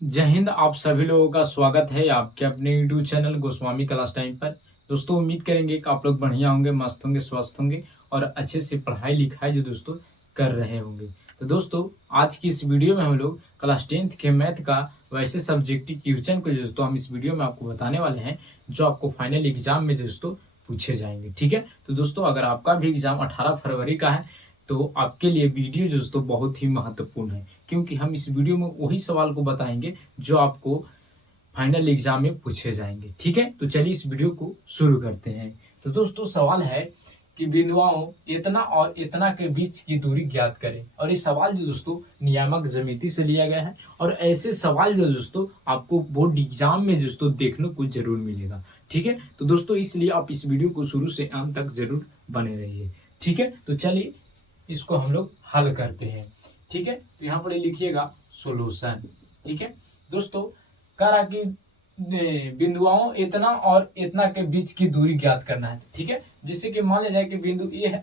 जय हिंद। आप सभी लोगों का स्वागत है आपके अपने YouTube channel Goswami class time पर। दोस्तों उम्मीद करेंगे कि आप लोग बढ़िया होंगे, मस्त होंगे, स्वस्थ होंगे और अच्छे से पढ़ाई लिखाई जो दोस्तों कर रहे होंगे। तो दोस्तों आज की इस वीडियो में हम लोग क्लास 10th के मैथ का वैसे सब्जेक्टिव क्वेश्चन को दोस्तों हम इस वीडियो में आपको बताने वाले हैं जो आपको फाइनल एग्जाम में दोस्तों पूछे जाएंगे। ठीक है, तो दोस्तों अगर आपका भी एग्जाम 18 फरवरी का है तो आपके लिए वीडियो दोस्तों बहुत ही महत्वपूर्ण है, क्योंकि हम इस वीडियो में वही सवाल को बताएंगे जो आपको फाइनल एग्जाम में पूछे जाएंगे। ठीक है, तो चलिए इस वीडियो को शुरू करते हैं। तो दोस्तों सवाल है कि बिंदुओं इतना और इतना के बीच की दूरी ज्ञात करें। और ये सवाल जो दोस्तों नियामक ज्यामिति से लिया गया है और ऐसे सवाल जो दोस्तों आपको बोर्ड एग्जाम में दोस्तों देखने को जरूर मिलेगा। ठीक है, तो दोस्तों इसलिए आप इस वीडियो को शुरू से अंत तक जरूर बने रहिए। ठीक है, तो चलिए इसको हम लोग हल करते हैं। ठीक है, तो यहाँ पर लिखिएगा सोल्यूशन। ठीक है दोस्तों, कह रहा कि बिंदुओं इतना और इतना के बीच की दूरी ज्ञात करना है। ठीक है, जिससे कि मान लिया जाए कि बिंदु ए है,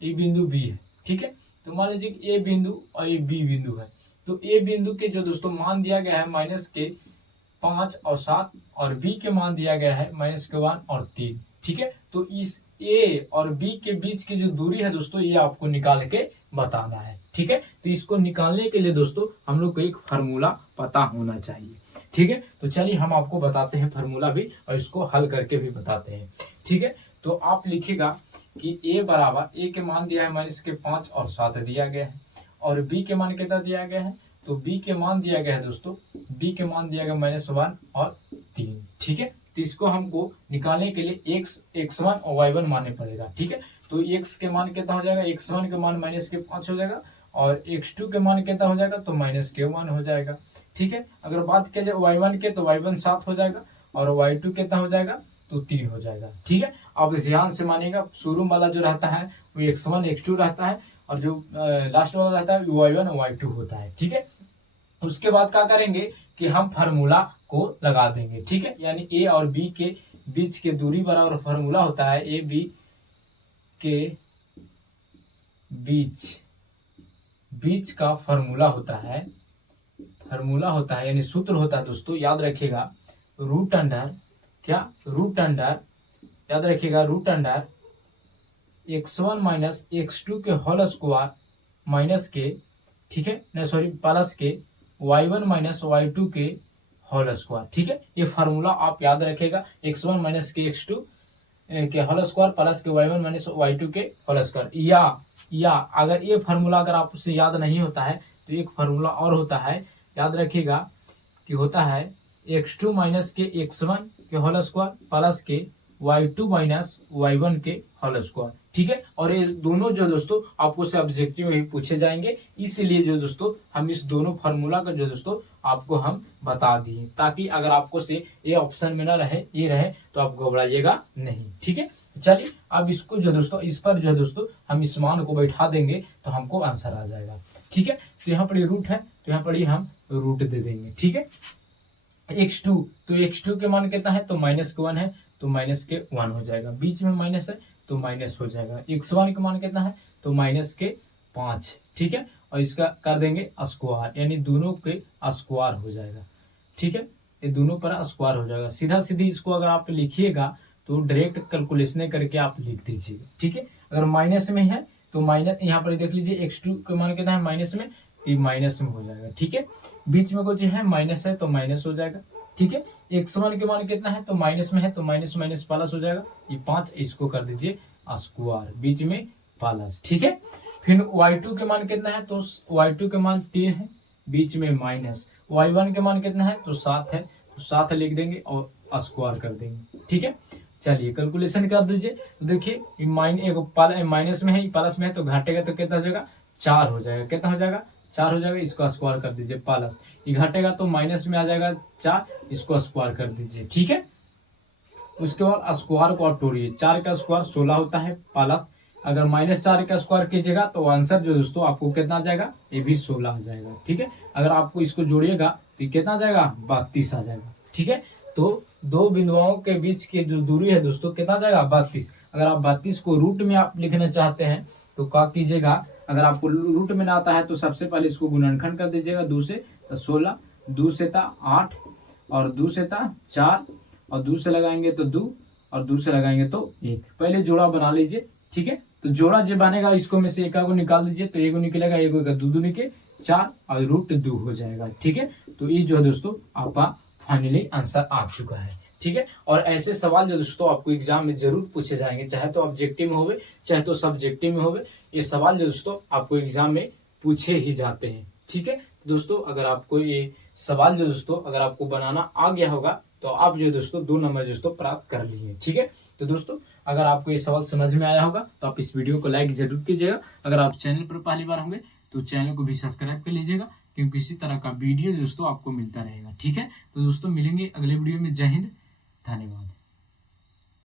ये बिंदु बी है। ठीक है, तो मान लीजिए कि ए बिंदु और ये बी बिंदु है। तो ए बिंदु के जो दोस्तों मान दिया गया है -5 और 7 और बी के मान दिया गया है -1 और 3। ठीक है, तो इस ए और बी के बीच की जो दूरी है दोस्तों ये आपको निकाल के बताना है। ठीक है, तो इसको निकालने के लिए दोस्तों हम लोग को एक फार्मूला पता होना चाहिए। ठीक है, तो चलिए हम आपको बताते हैं फार्मूला भी और इसको हल करके भी बताते हैं। ठीक है, तो आप लिखिएगा कि ए बराबर ए के मान दिया है -5 और 7 दिया गया है और बी के मान कितना दिया गया है, तो बी के मान दिया गया है दोस्तों, बी के मान दिया गया -1 और 3। ठीक है, तो इसको हमको निकालने के लिए x1 और y1 मानने पड़ेगा। ठीक है, तो x के मान कितना हो जाएगा, x1 के मान -5 हो जाएगा और x2 के मान कितना हो जाएगा, तो -1 हो जाएगा। ठीक है, अगर बात किया जाए y1 के तो y1 7 हो जाएगा और y2 कितना हो जाएगा, तो 3 हो जाएगा। ठीक है, आप ध्यान से मानिएगा, शुरू वाला जो रहता है वो x1 x2 रहता है और जो लास्ट वाला रहता है y1 y2 होता है। ठीक है, उसके बाद क्या करेंगे कि हम फार्मूला को लगा देंगे। ठीक है, यानी ए और बी के बीच के दूरी बराबर फार्मूला होता है ए बी के बीच का फार्मूला होता है, यानी सूत्र होता है दोस्तों, याद रखिएगा रूट अंडर याद रखिएगा root under x1 minus x2 के होल स्क्वायर माइनस के, ठीक है नहीं सॉरी प्लस के y1 माइनस y2 के होल स्क्वायर। ठीक है, ये फार्मूला आप याद रखेगा, x1 माइनस के x2 के होल स्क्वायर प्लस के y1 माइनस y2 के होल स्क्वायर। या अगर ये फार्मूला अगर आप उसे याद नहीं होता है तो एक फार्मूला और होता है, याद रखिएगा कि होता है x2 माइनस के x1 के होल स्क्वायर प्लस के y2 माइनस y1 के होल स्क्वायर। ठीक है, और ये दोनों जो दोस्तों आपको से ऑब्जेक्टिव में पूछे जाएंगे, इसलिए जो दोस्तों हम इस दोनों फार्मूला का जो दोस्तों आपको हम बता दिए, ताकि अगर आपको से ये ऑप्शन में ना रहे ये रहे तो आप घबराइएगा नहीं। ठीक है, चलिए अब इसको जो दोस्तों इस पर जो दोस्तों हम इस मान को बैठा देंगे तो हमको आंसर आ जाएगा। ठीक है, तो यहाँ पर ये रूट है तो यहाँ पर ये हम रूट दे देंगे। ठीक है, x2 तो x2 के मान कितना है, तो -1 है तो -1 हो जाएगा, बीच में माइनस है तो माइनस हो जाएगा। x1 का मान कितना है, तो -5। ठीक है, और इसका कर देंगे स्क्वायर, यानी दोनों के स्क्वायर हो जाएगा। ठीक है, ये दोनों पर स्क्वायर हो जाएगा। सीधा सीधी इसको अगर आप लिखिएगा तो डायरेक्ट कैलकुलेशन करके आप लिख दीजिएगा। ठीक है, अगर माइनस में है तो माइनस, यहाँ पर देख लीजिए x2 का मान कितना है माइनस में, ये माइनस में हो जाएगा। ठीक है, बीच में कुछ है माइनस है तो माइनस हो जाएगा। ठीक है, x1 के मान कितना है, तो माइनस में है तो माइनस माइनस प्लस हो जाएगा, ये 5, इसको कर दीजिए स्क्वायर, बीच में प्लस। ठीक है, फिर y2 के मान कितना है, तो y2 के मान 3 है, बीच में माइनस, y1 के मान कितना है, तो 7 है तो 7 लिख देंगे और स्क्वायर कर देंगे। ठीक है, चलिए कैलकुलेशन कर दीजिए, तो देखिए माइनस में है प्लस में है तो घटेगा तो कितना हो जाएगा, 4 हो जाएगा। कितना हो जाएगा, 4 हो जाएगा, इसको स्क्वायर कर दीजिए प्लस, ये घटेगा तो माइनस में आ जाएगा 4, इसको स्क्वायर कर दीजिए। ठीक है, उसके बाद स्क्वायर को आप तोड़िए, 4 का स्क्वायर 16 होता है प्लस, अगर -4 का स्क्वायर कीजिएगा तो आंसर जो दोस्तों आपको कितना आ जाएगा, ये भी 16 आ जाएगा। ठीक है, अगर आपको इसको जोड़िएगा तो ये कितना आ जाएगा, 32 आ जाएगा। ठीक है, तो दो बिंदुओं के बीच की जो दूरी है दोस्तों कितना आ जाएगा, 32। अगर आप 32 को रूट में आप लिखना चाहते हैं तो क्या कीजिएगा, अगर आपको रूट में ना आता है तो सबसे पहले इसको गुणनखंड कर दीजिएगा 2 से, तो 16 2 से था 8 और 2 से था 4 और 2 से लगाएंगे तो 2 और 2 से लगाएंगे तो 1। पहले जोड़ा बना लीजिए, ठीक है। तो जोड़ा जो बनेगा इसको में से एक को निकाल दीजिए, तो एक निकलेगा, एक होगा 2 2 निके 4 और √2 हो जाएगा, ठीक है। तो ये जो है दोस्तों आपका फाइनली आंसर आ चुका है, ठीक है। और ऐसे सवाल जो दोस्तों आपको एग्जाम में जरूर पूछे जाएंगे, चाहे तो ऑब्जेक्टिव में होवे चाहे तो सब्जेक्टिव में होवे, ये सवाल जो दोस्तों आपको एग्जाम में पूछे ही जाते हैं, ठीक है। तो दोस्तों अगर आपको ये सवाल जो दोस्तों अगर आपको बनाना आ गया होगा तो आप जो दोस्तों 2 नंबर दोस्तों प्राप्त कर लिए, ठीक है। तो दोस्तों अगर आपको ये सवाल समझ में आया होगा तो आप इस वीडियो को लाइक जरूर कीजिएगा। अगर आप चैनल पर पहली बार होंगे तो चैनल को भी सब्सक्राइब कर लीजिएगा, क्योंकि इसी तरह का वीडियो दोस्तों आपको मिलता रहेगा, ठीक है। तो दोस्तों मिलेंगे अगले वीडियो में। जय हिंद, धन्यवाद।